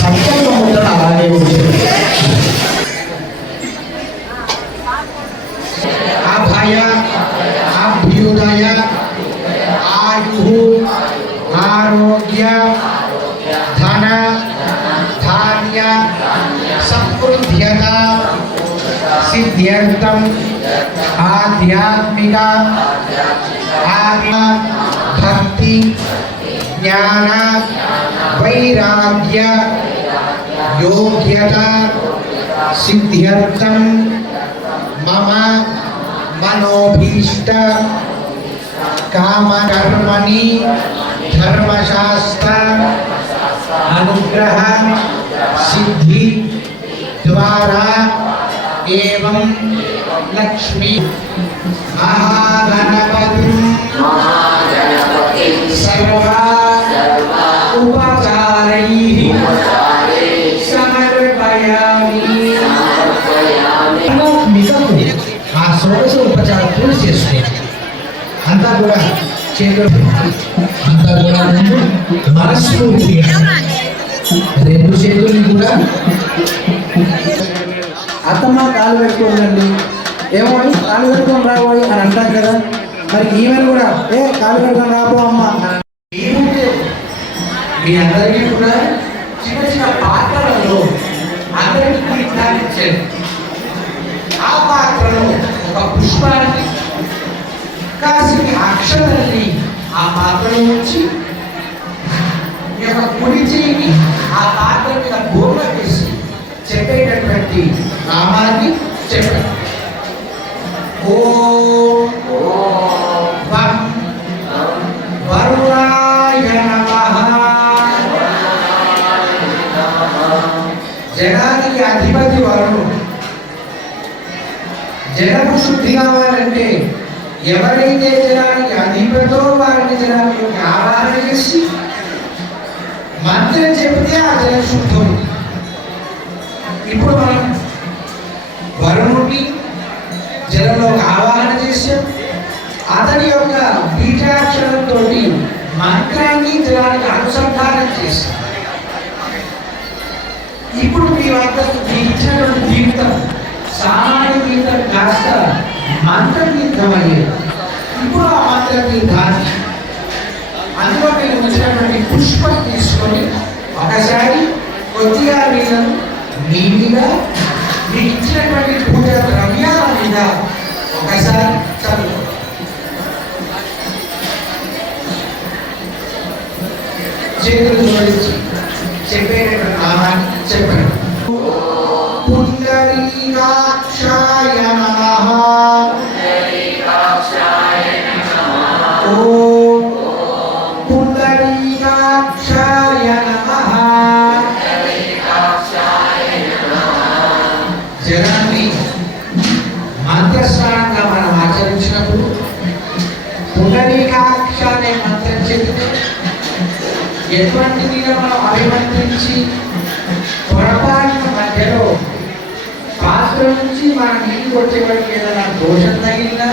సంకల్ప ముద్ర అలాగే ఉంటుంది. అభయ అభ్యుదయ ఆయు ఆరోగ్య ధన ధాన్య సమృద్ధ్యత సిద్ధ్యర్థం ఆధ్యాత్మిక భక్తి జ్ఞాన వైరాగ్య యోగ్యత సిద్ధ్యర్థం మమ మనోభీష్ట కామకర్మణి ధర్మశాస్త్ర అనుగ్రహ సిద్ధి ద్వారా ఏవం లక్ష్మీ మహాగణపతి సర్వా ఉపచారైః సమర్పయామి. ఆ షోడశ ఉపచారం పూర్తి చేసుకోండి. అంతా కూడా చేతులు అంతా కూడా మనస్ఫూర్తిగా రెండు చేతుల్ని కూడా అత్తమ్మ కాలు పెట్టుకోండి. ఏమో కాలు పెట్టుకొని రాబోయి అని అంటాం కదా, మరి ఈమెను కూడా కాలు పెట్టుకొని రాబో అమ్మ. మీ అందరికీ కూడా చిన్న చిన్న పాత్రలలో అందరికీ తీర్థాన్నిచ్చారు. ఆ పాత్రలో ఒక పుష్పాన్ని కాసి అక్షరాన్ని ఆ పాత్రలో ఉంచి ఈ యొక్క కుడి చేయిని ఆ పాత్ర మీద బోర్ల వేసి చెప్పేటటువంటి నామాన్ని చెప్పారు. ఓం వరుణాయ నమః. జనానికి అధిపతి వరుణుడు. జనము శుద్ధి కావాలంటే ఎవరైతే జనానికి అధిపతో వారిని జనానికి ఆవాహన చేసి మంత్రం చెబితే ఆ జనం శుద్ధం. ఇప్పుడు మనం వరుణుడిని జనంలో ఆవాహన చేసాం. అతని యొక్క బీజాక్షరంతో మంత్రాన్ని జనానికి అనుసంధానం చేశాం. ఇప్పుడు మీ వద్ద ఇచ్చినటువంటి జీవితం సామాన్య జీవితం కాస్త మంత్ర తీర్థం అయ్యేది. ఇప్పుడు ఆ మంత్ర తీర్థాన్ని అందులో మీరు వచ్చినటువంటి పుష్పం తీసుకొని ఒకసారి కొద్దిగా మీ మీద మీకు ఇచ్చినటువంటి పూజ ద్రవ్యాల మీద ఒకసారి చదువు. చేతులు జోడించి చెప్పేటటువంటి నామాన్ని చెప్పండి. పుండరీకాక్షాయ నమః. ఓం పుండరీకాక్షాయ నమః. జనాన్ని మంత్రస్నానంగా మనం ఆచరించినప్పుడు పుండరీకాక్ష అనే మంత్రం చెబితే ఎటువంటి మీద మనం అభిమంత్రించి పొరపాటున మధ్యలో పాత్ర నుంచి మన నీటికి వచ్చేవాడికి ఏదైనా దోషం తగిలినా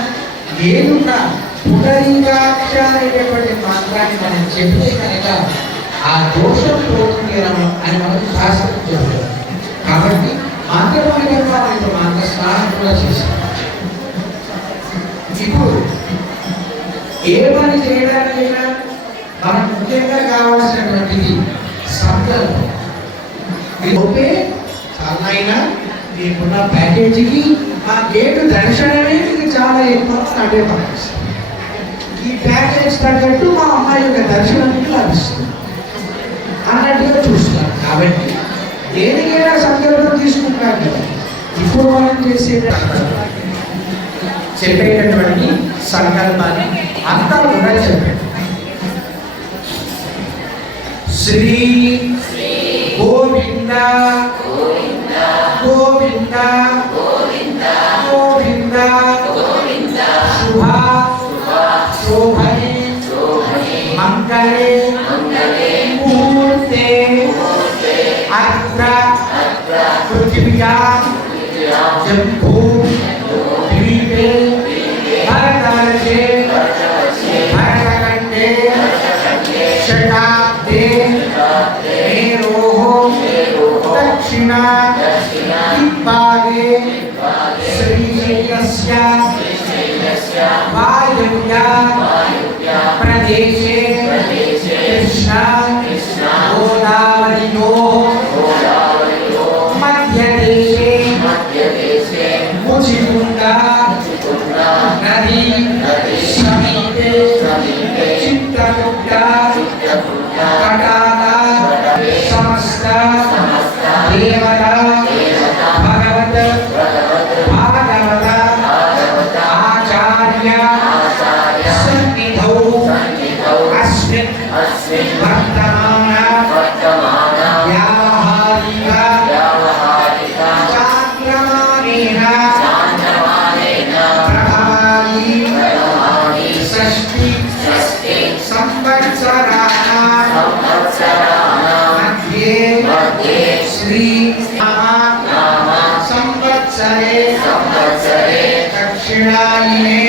ఏదున్నా పునరీకాక్ష అనేటటువంటి మంత్రాన్ని మనం చెప్తే కనుక ఆ దోషం పోతుంది అని మనకు శాస్త్రం చెప్తారు. కాబట్టి మంత్రపరంగా ఇప్పుడు మంత్ర స్నానం కూడా చేశాం. ఇప్పుడు ఏ పని చేయడానికైనా మనకు ముఖ్యంగా కావాల్సినటువంటిది సంకల్పం. లోపే చాలైనా మీకున్న ప్యాకేజీకి ఆ గేటు దర్శనమే మీకు చాలా ఎక్కువ నడే పనిస్తుంది. ఈ ప్యాకేజ్ తగ్గట్టు మా అమ్మాయి యొక్క దర్శనం మీకు లభిస్తుంది అన్నట్టుగా చూస్తారు. కాబట్టి దేనికైనా సంకల్పం తీసుకుంటారు కదా. ఇప్పుడు మనం చెప్పేటటువంటి సంకల్పాన్ని అంతా కూడా చెప్పండి. శ్రీ గోవింద గోవింద గోవింద శుభ శోభనే మంగళే ముహూర్తే అత్ర పృథివ్యాం జంబూ ద్వీపే భరతవర్షే భరతఖండే శతాబ్దే मेरोः दक्षिणा दिग्भागे श्रीशैलस्य वायव्या प्रदेशे कृष्णा गोदावर्योः मध्यदेशे मुचिकुंडा नदी समीपे चित्रकूटा कटाला समस्त देवता भगवत भागवत आचार्य सन्निधौ अस्मिन् वर्तमान व्यावहारिक चान्द्रमानेन प्रभावी षष्ठी संवत्सराणां मध्ये श्री नाम संवत्सरे दक्षिणायने